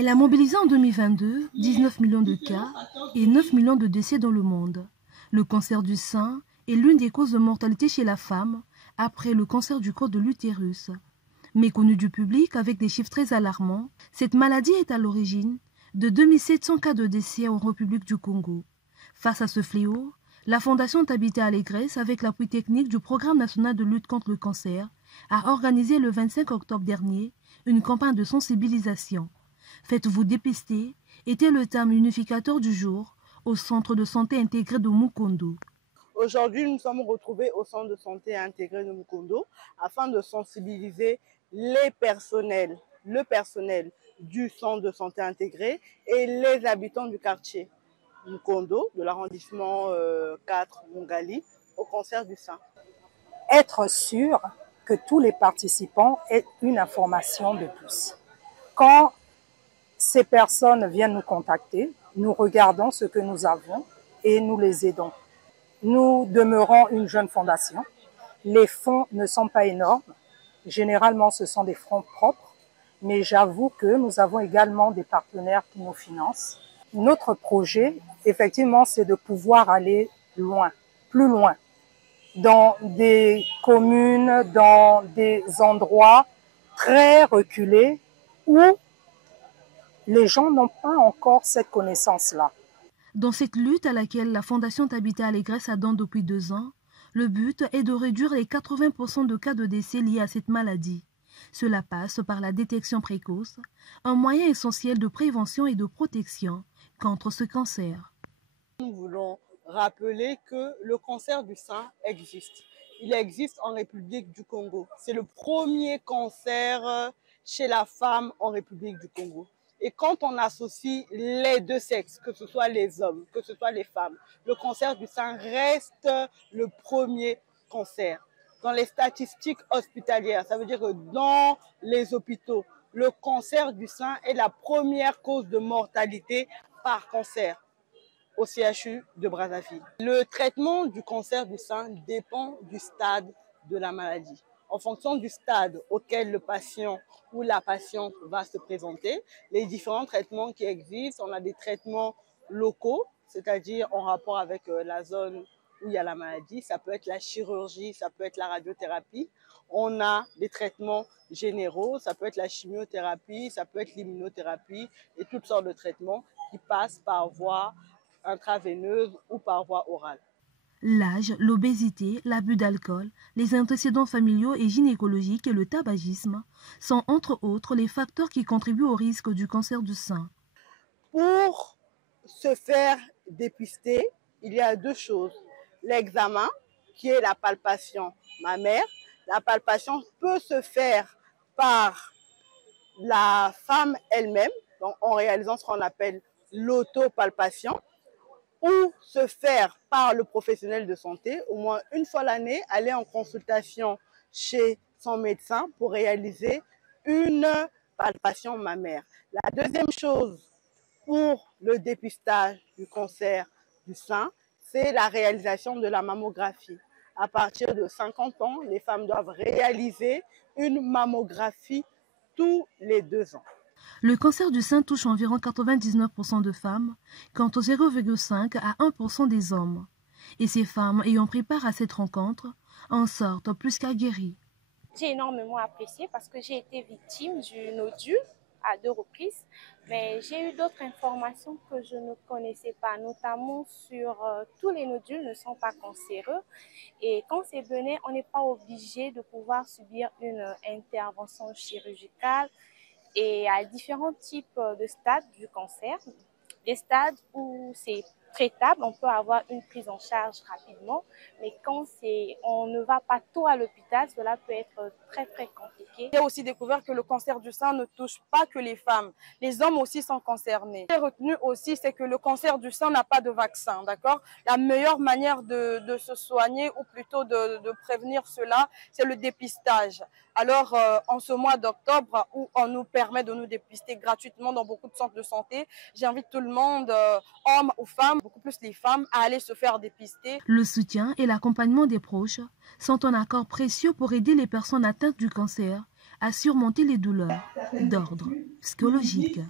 Elle a mobilisé en 2022 19 millions de cas et 9 millions de décès dans le monde. Le cancer du sein est l'une des causes de mortalité chez la femme après le cancer du col de l'utérus. Méconnue du public avec des chiffres très alarmants, cette maladie est à l'origine de 2700 cas de décès en République du Congo. Face à ce fléau, la Fondation Tabita Allégresse, avec l'appui technique du Programme national de lutte contre le cancer, a organisé le 25 octobre dernier une campagne de sensibilisation. Faites-vous dépister était le thème unificateur du jour au centre de santé intégré de Mukondo. Aujourd'hui, nous sommes retrouvés au centre de santé intégré de Mukondo afin de sensibiliser le personnel du centre de santé intégré et les habitants du quartier Mukondo, de l'arrondissement 4 Mongali, au cancer du sein. Être sûr que tous les participants aient une information de plus. Quand ces personnes viennent nous contacter, nous regardons ce que nous avons et nous les aidons. Nous demeurons une jeune fondation. Les fonds ne sont pas énormes. Généralement, ce sont des fonds propres. Mais j'avoue que nous avons également des partenaires qui nous financent. Notre projet, effectivement, c'est de pouvoir aller loin, plus loin, dans des communes, dans des endroits très reculés où les gens n'ont pas encore cette connaissance-là. Dans cette lutte à laquelle la Fondation Tabita Allégresse adonne depuis 2 ans, le but est de réduire les 80% de cas de décès liés à cette maladie. Cela passe par la détection précoce, un moyen essentiel de prévention et de protection contre ce cancer. Nous voulons rappeler que le cancer du sein existe. Il existe en République du Congo. C'est le premier cancer chez la femme en République du Congo. Et quand on associe les deux sexes, que ce soit les hommes, que ce soit les femmes, le cancer du sein reste le premier cancer. Dans les statistiques hospitalières, ça veut dire que dans les hôpitaux, le cancer du sein est la première cause de mortalité par cancer au CHU de Brazzaville. Le traitement du cancer du sein dépend du stade de la maladie. En fonction du stade auquel le patient ou la patiente va se présenter, les différents traitements qui existent, on a des traitements locaux, c'est-à-dire en rapport avec la zone où il y a la maladie, ça peut être la chirurgie, ça peut être la radiothérapie. On a des traitements généraux, ça peut être la chimiothérapie, ça peut être l'immunothérapie et toutes sortes de traitements qui passent par voie intraveineuse ou par voie orale. L'âge, l'obésité, l'abus d'alcool, les antécédents familiaux et gynécologiques et le tabagisme sont entre autres les facteurs qui contribuent au risque du cancer du sein. Pour se faire dépister, il y a 2 choses. L'examen, qui est la palpation mammaire. La palpation peut se faire par la femme elle-même, donc en réalisant ce qu'on appelle l'autopalpation, ou se faire par le professionnel de santé, au moins une fois l'année, aller en consultation chez son médecin pour réaliser une palpation mammaire. La deuxième chose pour le dépistage du cancer du sein, c'est la réalisation de la mammographie. À partir de 50 ans, les femmes doivent réaliser une mammographie tous les 2 ans. Le cancer du sein touche environ 99% de femmes, quant au 0,5 à 1% des hommes. Et ces femmes ayant pris part à cette rencontre en sortent plus qu'aguerries. J'ai énormément apprécié parce que j'ai été victime du nodule à 2 reprises, mais j'ai eu d'autres informations que je ne connaissais pas, notamment sur tous les nodules ne sont pas cancéreux et quand c'est bénin, on n'est pas obligé de pouvoir subir une intervention chirurgicale et à différents types de stades du cancer. Des stades où c'est traitable, on peut avoir une prise en charge rapidement, mais quand on ne va pas tôt à l'hôpital, cela peut être très compliqué. J'ai aussi découvert que le cancer du sein ne touche pas que les femmes, les hommes aussi sont concernés. Ce que j'ai retenu aussi, c'est que le cancer du sein n'a pas de vaccin, d'accord? La meilleure manière de se soigner ou plutôt de prévenir cela, c'est le dépistage. Alors, en ce mois d'octobre, où on nous permet de nous dépister gratuitement dans beaucoup de centres de santé, j'invite tout le monde, hommes ou femmes, beaucoup plus les femmes, à aller se faire dépister. Le soutien et l'accompagnement des proches sont un accord précieux pour aider les personnes atteintes du cancer à surmonter les douleurs d'ordre psychologique.